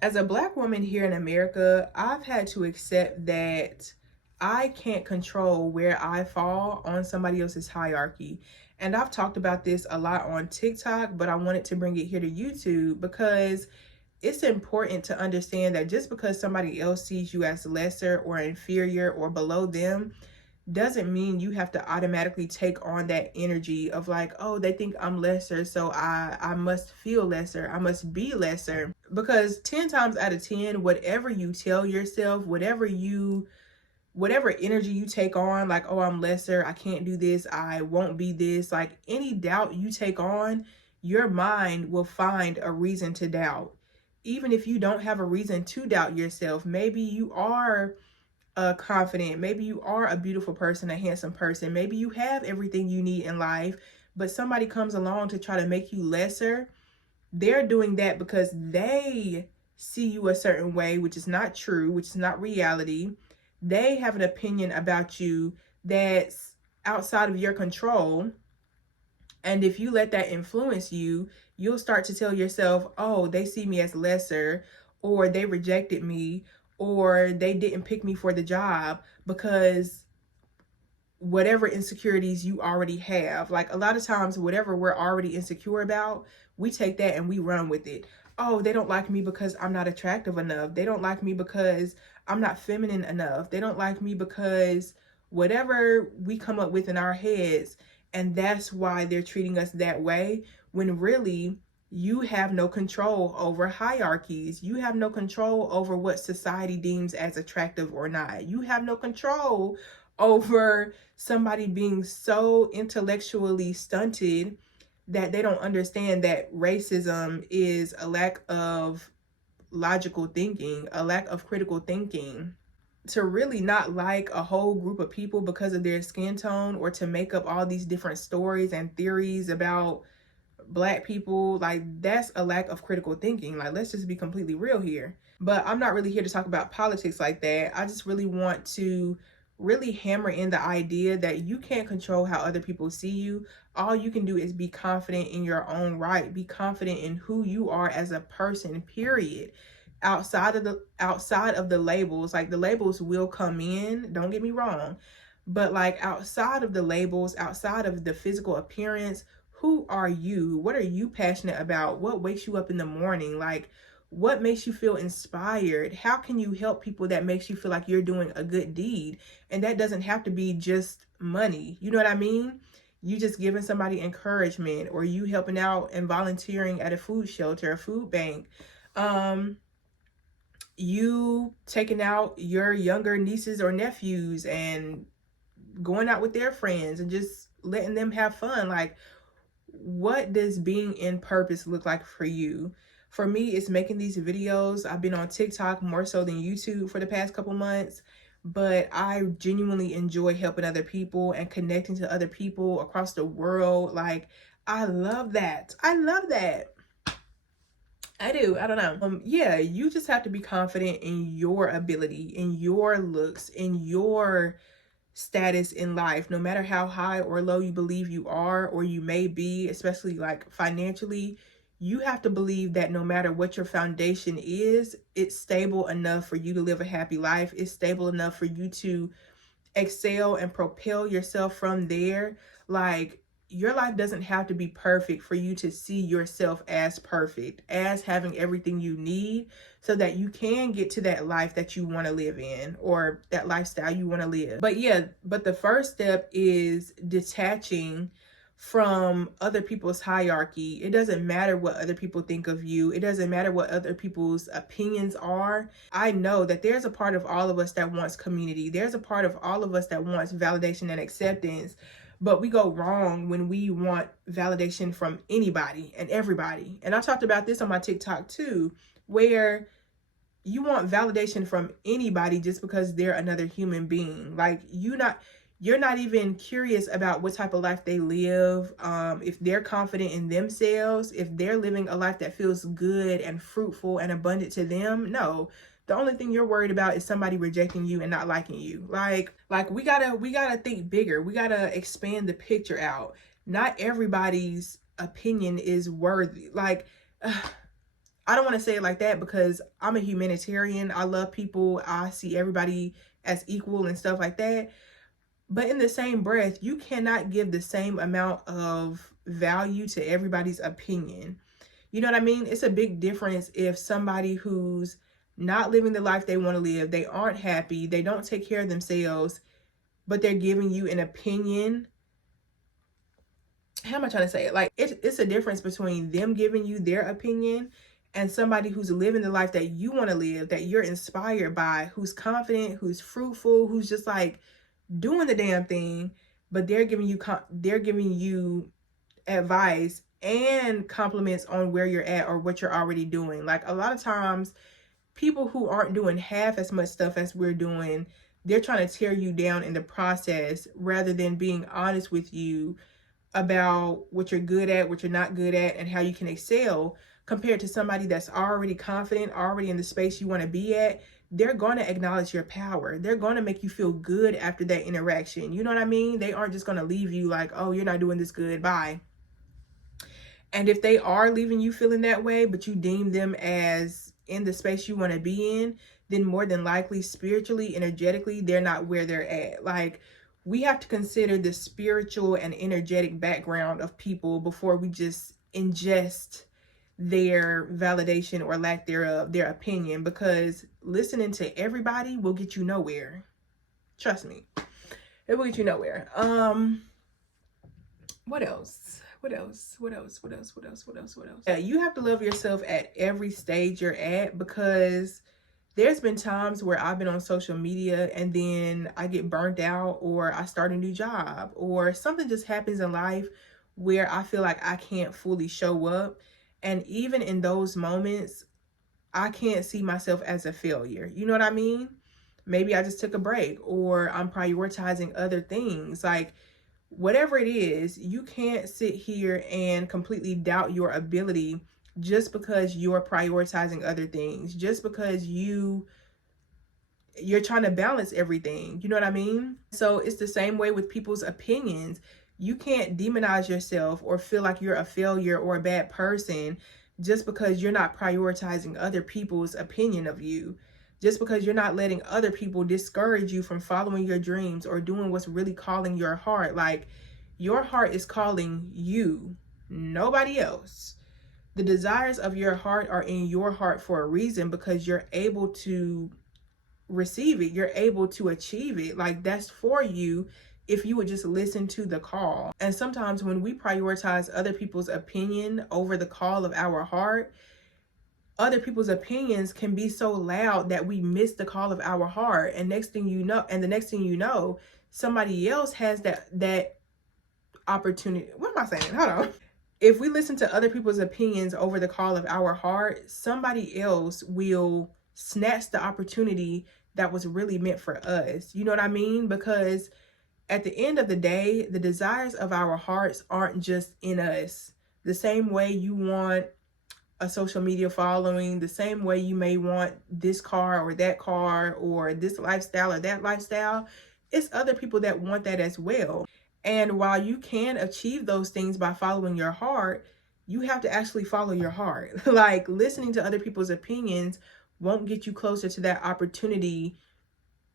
As a Black woman here in America, I've had to accept that I can't control where I fall on somebody else's hierarchy. And I've talked about this a lot on TikTok, but I wanted to bring it here to YouTube because it's important to understand that just because somebody else sees you as lesser or inferior or below them doesn't mean you have to automatically take on that energy of like, oh, they think I'm lesser, so I must feel lesser, I must be lesser. Because 10 times out of 10, whatever you tell yourself, whatever energy you take on, like, oh, I'm lesser, I can't do this, I won't be this, like any doubt you take on, your mind will find a reason to doubt. Even if you don't have a reason to doubt yourself, maybe you are confident, maybe you are a beautiful person, a handsome person, maybe you have everything you need in life, but somebody comes along to try to make you lesser. They're doing that because they see you a certain way, which is not true, which is not reality. They have an opinion about you that's outside of your control. And if you let that influence you, you'll start to tell yourself, oh, they see me as lesser, or they rejected me, or they didn't pick me for the job because whatever insecurities you already have. Like a lot of times, whatever we're already insecure about, we take that and we run with it. Oh, they don't like me because I'm not attractive enough. They don't like me because I'm not feminine enough. They don't like me because whatever we come up with in our heads. And that's why they're treating us that way, when really you have no control over hierarchies. You have no control over what society deems as attractive or not. You have no control over somebody being so intellectually stunted that they don't understand that racism is a lack of logical thinking, a lack of critical thinking. To really not like a whole group of people because of their skin tone, or to make up all these different stories and theories about Black people, like that's a lack of critical thinking. Like, let's just be completely real here. But I'm not really here to talk about politics like that. I just really want to really hammer in the idea that you can't control how other people see you. All you can do is be confident in your own right. Be confident in who you are as a person, period. Outside of the labels, like the labels will come in, don't get me wrong, but like outside of the labels, outside of the physical appearance, who are you? What are you passionate about? What wakes you up in the morning? Like, what makes you feel inspired? How can you help people that makes you feel like you're doing a good deed? And that doesn't have to be just money. You know what I mean? You just giving somebody encouragement, or you helping out and volunteering at a food shelter, a food bank. You taking out your younger nieces or nephews and going out with their friends and just letting them have fun. Like, what does being in purpose look like for you? For me, it's making these videos. I've been on TikTok more so than YouTube for the past couple months, but I genuinely enjoy helping other people and connecting to other people across the world. Like, I love that. I love that. I do. I don't know. Yeah, you just have to be confident in your ability, in your looks, in your status in life, no matter how high or low you believe you are or you may be, especially like financially. You have to believe that no matter what your foundation is, it's stable enough for you to live a happy life. It's stable enough for you to excel and propel yourself from there. Like, your life doesn't have to be perfect for you to see yourself as perfect, as having everything you need so that you can get to that life that you want to live in, or that lifestyle you want to live. But yeah, but the first step is detaching from other people's hierarchy. It doesn't matter what other people think of you. It doesn't matter what other people's opinions are. I know that there's a part of all of us that wants community. There's a part of all of us that wants validation and acceptance. But we go wrong when we want validation from anybody and everybody. And I talked about this on my TikTok too, where you want validation from anybody just because they're another human being. Like, you're not even curious about what type of life they live, if they're confident in themselves, if they're living a life that feels good and fruitful and abundant to them. No, the only thing you're worried about is somebody rejecting you and not liking you. Like we gotta think bigger. We gotta expand the picture out. Not everybody's opinion is worthy. Like, I don't want to say it like that because I'm a humanitarian. I love people. I see everybody as equal and stuff like that. But in the same breath, you cannot give the same amount of value to everybody's opinion. You know what I mean? It's a big difference if somebody who's not living the life they want to live, they aren't happy, they don't take care of themselves, but they're giving you an opinion. How am I trying to say it? Like, it's a difference between them giving you their opinion and somebody who's living the life that you want to live, that you're inspired by, who's confident, who's fruitful, who's just like doing the damn thing, but they're giving you advice and compliments on where you're at or what you're already doing. Like, a lot of times people who aren't doing half as much stuff as we're doing, they're trying to tear you down in the process rather than being honest with you about what you're good at, what you're not good at, and how you can excel. Compared to somebody that's already confident, already in the space you want to be at, they're going to acknowledge your power. They're going to make you feel good after that interaction. You know what I mean? They aren't just going to leave you like, oh, you're not doing this good, bye. And if they are leaving you feeling that way, but you deem them as in the space you want to be in, then more than likely, spiritually, energetically, they're not where they're at. Like, we have to consider the spiritual and energetic background of people before we just ingest their validation or lack thereof, their opinion, because listening to everybody will get you nowhere. Trust me, it will get you nowhere. What else? What else? What else? What else? What else? What else? What else? Yeah, you have to love yourself at every stage you're at, because there's been times where I've been on social media and then I get burnt out, or I start a new job, or something just happens in life where I feel like I can't fully show up. And even in those moments, I can't see myself as a failure. You know what I mean? Maybe I just took a break, or I'm prioritizing other things. Like, whatever it is, you can't sit here and completely doubt your ability just because you're prioritizing other things, just because you're trying to balance everything. You know what I mean? So it's the same way with people's opinions. You can't demonize yourself or feel like you're a failure or a bad person just because you're not prioritizing other people's opinion of you, just because you're not letting other people discourage you from following your dreams or doing what's really calling your heart. Like, your heart is calling you, nobody else. The desires of your heart are in your heart for a reason, because you're able to receive it. You're able to achieve it. Like, that's for you if you would just listen to the call. And sometimes when we prioritize other people's opinion over the call of our heart, other people's opinions can be so loud that we miss the call of our heart. And the next thing you know, somebody else has that opportunity. What am I saying? Hold on. If we listen to other people's opinions over the call of our heart, somebody else will snatch the opportunity that was really meant for us. You know what I mean? Because at the end of the day, the desires of our hearts aren't just in us. The same way you want a social media following, the same way you may want this car or this lifestyle or that lifestyle, it's other people that want that as well. And while you can achieve those things by following your heart, you have to actually follow your heart. Like, listening to other people's opinions won't get you closer to that opportunity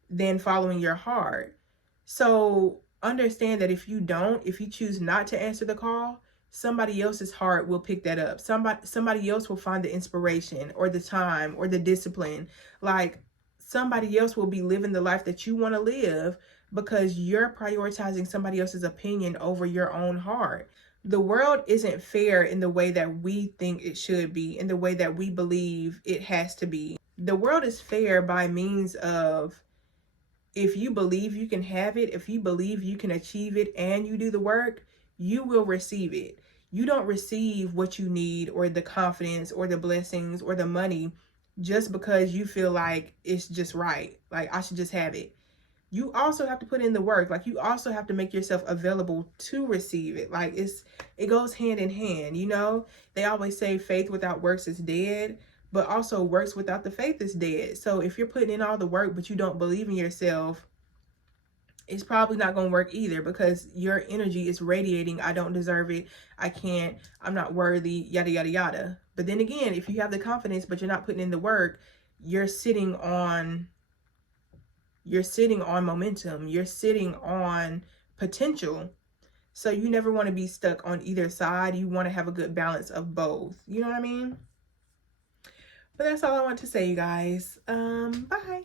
than following your heart. So understand that if you choose not to answer the call, somebody else's heart will pick that up. Somebody else will find the inspiration or the time or the discipline. Like, somebody else will be living the life that you want to live because you're prioritizing somebody else's opinion over your own heart. The world isn't fair in the way that we think it should be, in the way that we believe it has to be. The world is fair by means of, if you believe you can have it, if you believe you can achieve it and you do the work, you will receive it. You don't receive what you need or the confidence or the blessings or the money just because you feel like it's just right. Like, I should just have it. You also have to put in the work. Like, you also have to make yourself available to receive it. Like, it goes hand in hand. You know, they always say faith without works is dead, but also works without the faith is dead. So if you're putting in all the work, but you don't believe in yourself, it's probably not going to work either, because your energy is radiating, I don't deserve it, I can't, I'm not worthy, yada, yada, yada. But then again, if you have the confidence, but you're not putting in the work, you're sitting on momentum. You're sitting on potential. So you never want to be stuck on either side. You want to have a good balance of both. You know what I mean? But that's all I want to say, you guys. Bye.